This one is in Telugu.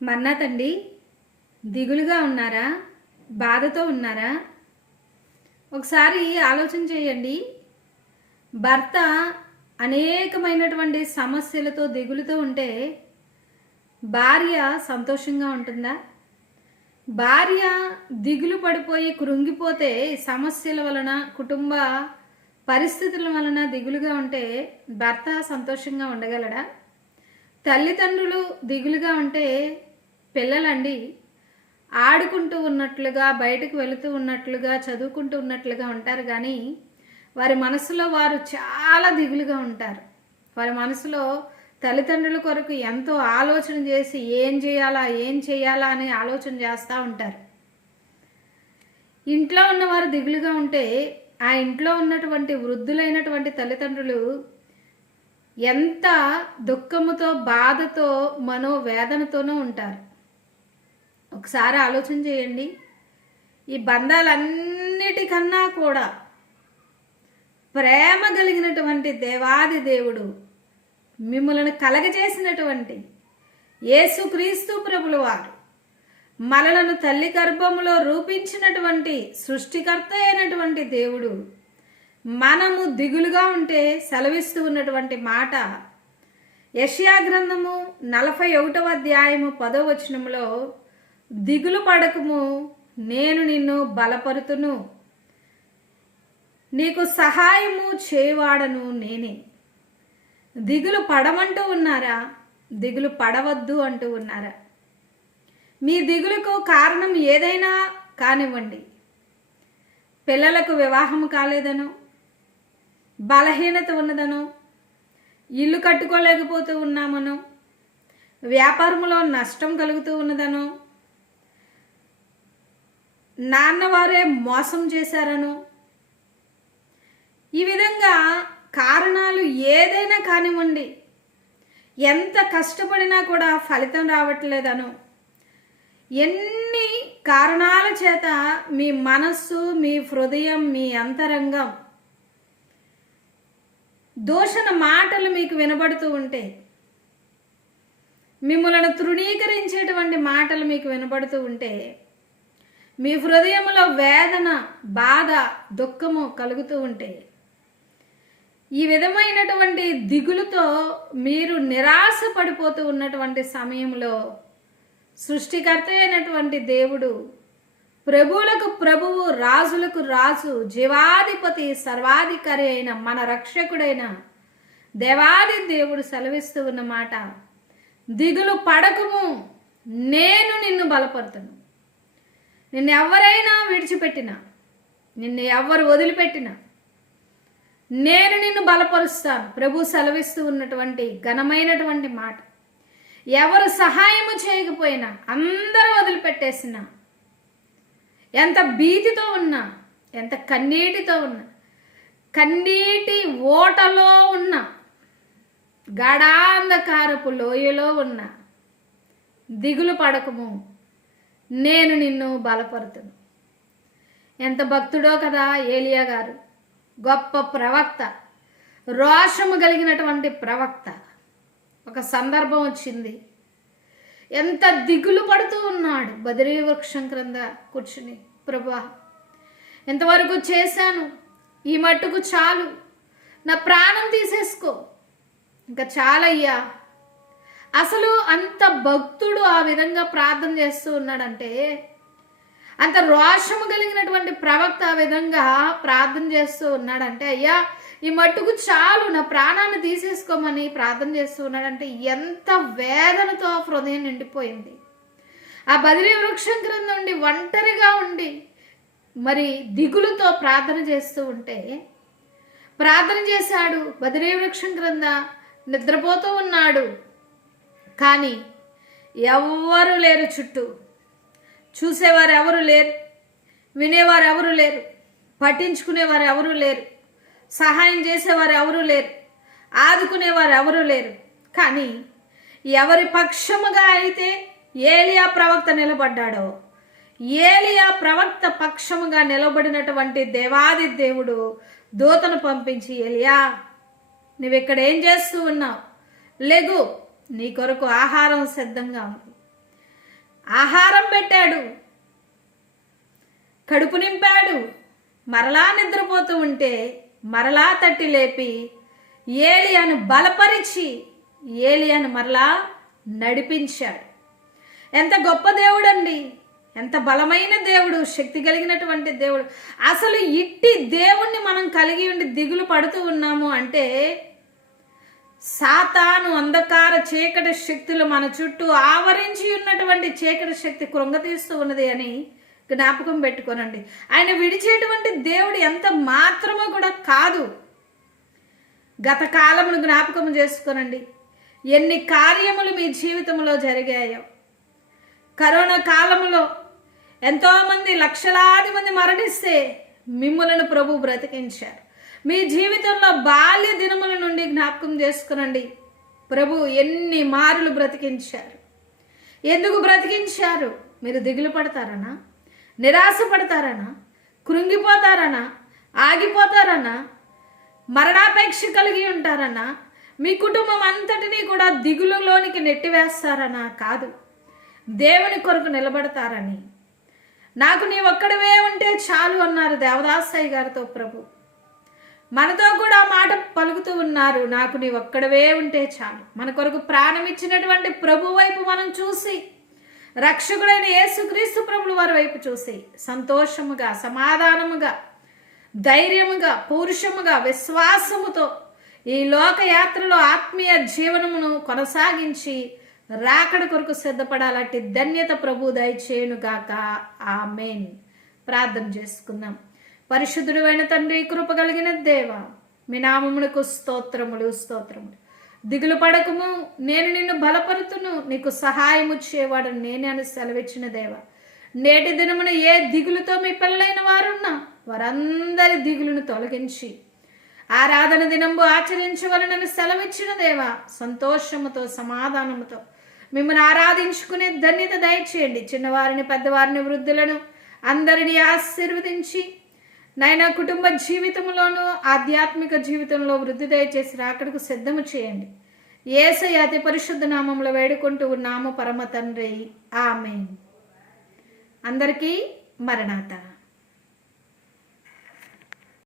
మన్నాతండి దిగులుగా ఉన్నారా? బాధతో ఉన్నారా? ఒకసారి ఆలోచన చేయండి. భర్త అనేకమైనటువంటి సమస్యలతో దిగులుతో ఉంటే భార్య సంతోషంగా ఉంటుందా? భార్య దిగులు పడిపోయి కృంగిపోతే సమస్యల వలన కుటుంబ పరిస్థితుల వలన దిగులుగా ఉంటే భర్త సంతోషంగా ఉండగలడా? తల్లిదండ్రులు దిగులుగా ఉంటే పిల్లలండి ఆడుకుంటూ ఉన్నట్లుగా బయటకు వెళుతూ ఉన్నట్లుగా చదువుకుంటూ ఉన్నట్లుగా ఉంటారు కానీ వారి మనసులో వారు చాలా దిగులుగా ఉంటారు. వారి మనసులో తల్లిదండ్రుల కొరకు ఎంతో ఆలోచన చేసి ఏం చేయాలా ఏం చేయాలా అని ఆలోచన చేస్తూ ఉంటారు. ఇంట్లో ఉన్నవారు దిగులుగా ఉంటే ఆ ఇంట్లో ఉన్నటువంటి వృద్ధులైనటువంటి తల్లిదండ్రులు ఎంత దుఃఖముతో బాధతో మనోవేదనతోనూ ఉంటారు. ఒకసారి ఆలోచన చేయండి. ఈ బంధాలన్నిటికన్నా కూడా ప్రేమ కలిగినటువంటి దేవాది దేవుడు మిమ్మల్ని కలగజేసినటువంటి యేసుక్రీస్తు ప్రభుల వారు మనలను తల్లి గర్భములో రూపించినటువంటి సృష్టికర్త అయినటువంటి దేవుడు మనము దిగులుగా ఉంటే సెలవిస్తూ ఉన్నటువంటి మాట యష్యా గ్రంథము నలభై ఒకటవ అధ్యాయము పదో వచనంలో దిగులు పడకము నేను నిన్ను బలపరుతును. నీకు సహాయము చేయవాడను నేనే. దిగులు పడమంటూ ఉన్నారా? దిగులు పడవద్దు అంటూ ఉన్నారా? మీ దిగులుకు కారణం ఏదైనా కానివ్వండి. పిల్లలకు వివాహం కాలేదనో బలహీనత ఉన్నదనో ఇల్లు కట్టుకోలేకపోతూ ఉన్నామనో వ్యాపారంలో నష్టం కలుగుతూ ఉన్నదనో నాన్నవారే మోసం చేశారనో? ఈ విధంగా కారణాలు ఏదైనా కానివ్వండి. ఎంత కష్టపడినా కూడా ఫలితం రావట్లేదనో. ఎన్ని కారణాల చేత మీ మనస్సు మీ హృదయం మీ అంతరంగం దూషణ మాటలు మీకు వినబడుతూ ఉంటే మిమ్మల్ని తృణీకరించేటువంటి మాటలు మీకు వినబడుతూ ఉంటే మీ హృదయంలో వేదన బాధ దుఃఖము కలుగుతూ ఉంటే ఈ విధమైనటువంటి దిగులుతో మీరు నిరాశ పడిపోతూ ఉన్నటువంటి సమయంలో సృష్టికర్త అయినటువంటి దేవుడు ప్రభువులకు ప్రభువు రాజులకు రాజు జీవాధిపతి సర్వాధికారి అయిన మన రక్షకుడైన దేవాది దేవుడు సెలవిస్తూ ఉన్న మాట దిగులు పడకము నేను నిన్ను బలపడుతున్నాను నిన్ను ఎవరైనా విడిచిపెట్టినా నిన్ను ఎవరు వదిలిపెట్టినా నేను నిన్ను బలపరుస్తాను. ప్రభు సెలవిస్తూ ఉన్నటువంటి ఘనమైనటువంటి మాట. ఎవరు సహాయము చేయకపోయినా అందరూ వదిలిపెట్టేసిన ఎంత భీతితో ఉన్నా ఎంత కన్నీటితో ఉన్నా కన్నీటి ఓటలో ఉన్న గాఢాంధకారపు లోయలో ఉన్న దిగులు పడకము. నేను నిన్ను బలపరుతును. ఎంత భక్తుడో కదా ఏలియా గారు. గొప్ప ప్రవక్త. రోషము కలిగినటువంటి ప్రవక్త. ఒక సందర్భం వచ్చింది. ఎంత దిగులు పడుతూ ఉన్నాడు బదిరీ వృక్షం క్రింద కూర్చుని. ప్రభా ఎంతవరకు చేశాను. ఈ మట్టుకు చాలు. నా ప్రాణం తీసేసుకో. ఇంకా చాలయ్యా. అసలు అంత భక్తుడు ఆ విధంగా ప్రార్థన చేస్తూ ఉన్నాడంటే అంత రోషము కలిగినటువంటి ప్రవక్త ఆ విధంగా ప్రార్థన చేస్తూ ఉన్నాడంటే అయ్యా ఈ మట్టుకు చాలు నా ప్రాణాన్ని తీసేసుకోమని ప్రార్థన చేస్తూ ఉన్నాడంటే ఎంత వేదనతో ఆ హృదయం నిండిపోయింది. ఆ బదిలీ వృక్షం క్రింద ఉండి ఒంటరిగా ఉండి మరి దిగులుతో ప్రార్థన చేస్తూ ఉంటే ప్రార్థన చేశాడు బదిలీ వృక్షం క్రింద నిద్రపోతూ ఉన్నాడు. కానీ ఎవ్వరూ లేరు చుట్టూ. చూసేవారు ఎవరు లేరు వినేవారు ఎవరు లేరు పట్టించుకునేవారు ఎవరు లేరు సహాయం చేసేవారు ఎవరు లేరు ఆదుకునేవారు ఎవరు లేరు. కానీ ఎవరి పక్షముగా అయితే ఏలియా ప్రవక్త నిలబడ్డాడో ఏలియా ప్రవక్త పక్షముగా నిలబడినటువంటి దేవాది దేవుడు దూతను పంపించి ఏలియా నువ్వు ఇక్కడ ఏం చేస్తూ ఉన్నావు? లెగు నీ కొరకు ఆహారం సిద్ధంగా ఉంది. ఆహారం పెట్టాడు. కడుపు నింపాడు. మరలా నిద్రపోతూ ఉంటే మరలా తట్టి లేపి ఏలియాను బలపరిచి ఏలియాను మరలా నడిపించాడు. ఎంత గొప్ప దేవుడండి. ఎంత బలమైన దేవుడు శక్తి కలిగినటువంటి దేవుడు. అసలు ఇట్టి దేవుణ్ణి మనం కలిగి ఉండి దిగులు పడుతూ ఉన్నాము అంటే సాతాను అంధకార చీకటి శక్తులు మన చుట్టూ ఆవరించి ఉన్నటువంటి చీకటి శక్తి కృంగతీస్తూ ఉన్నది అని జ్ఞాపకం పెట్టుకోనండి. ఆయన విడిచేటువంటి దేవుడు ఎంత మాత్రమో కూడా కాదు. గత కాలమును జ్ఞాపకం చేసుకోనండి. ఎన్ని కార్యములు మీ జీవితంలో జరిగాయో. కరోనా కాలంలో ఎంతోమంది లక్షలాది మంది మరణిస్తే మిమ్మలను ప్రభు బ్రతికించారు. మీ జీవితంలో బాల్య దినముల నుండి జ్ఞాపకం చేసుకునండి. ప్రభు ఎన్ని మారులు బ్రతికించారు. ఎందుకు బ్రతికించారు? మీరు దిగులు పడతారనా? నిరాశ పడతారనా కృంగిపోతారనా? ఆగిపోతారనా? మరణాపేక్ష కలిగి ఉంటారన్నా మీ కుటుంబం అంతటినీ కూడా దిగులులోనికి నెట్టివేస్తారనా? కాదు. దేవుని కొరకు నిలబడతారని. నాకు నీ ఒక్కడవే ఉంటే చాలు అన్నారు దేవదాసయ్య గారితో ప్రభు. మనతో కూడా ఆ మాట పలుకుతూ ఉన్నారు. నాకు నీ ఒక్కడవే ఉంటే చాలు. మన కొరకు ప్రాణం ఇచ్చినటువంటి ప్రభు వైపు మనం చూసి రక్షకుడైన యేసుక్రీస్తు ప్రభుల వారి వైపు చూసి సంతోషముగా సమాధానముగా ధైర్యముగా పౌరుషముగా విశ్వాసముతో ఈ లోకయాత్రలో ఆత్మీయ జీవనమును కొనసాగించి రాకడ కొరకు సిద్ధపడాలంటే ధన్యత ప్రభు దయచేయునుగాక. ఆమెన్. ప్రార్థన చేసుకుందాం. పరిశుద్ధుడైన తండ్రి కృప కలిగిన దేవ మీ నామమునకు స్తోత్రములు స్తోత్రములు. దిగులు పడకము నేను నిన్ను బలపరుతును నీకు సహాయము చేయవాడు నేనే అని సెలవిచ్చిన దేవ. నేటి దినమున ఏ దిగులుతో మీ పిల్లలైన వారున్నా వారందరి దిగులను తొలగించి ఆరాధన దినంబు ఆచరించవలనని సెలవిచ్చిన దేవ సంతోషముతో సమాధానముతో మిమ్మల్ని ఆరాధించుకునే ధన్యత దయచేయండి. చిన్నవారిని పెద్దవారిని వృద్ధులను అందరినీ ఆశీర్వదించి నాయన కుటుంబ జీవితంలోనూ ఆధ్యాత్మిక జీవితంలో వృద్ధి దయచేసి రాకడకు సిద్ధము చేయండి. ఏసయ్య అతి పరిశుద్ధ నామంలో వేడుకుంటూ ఉన్నాము పరమ తండ్రి. ఆమె అందరికీ మరణాత.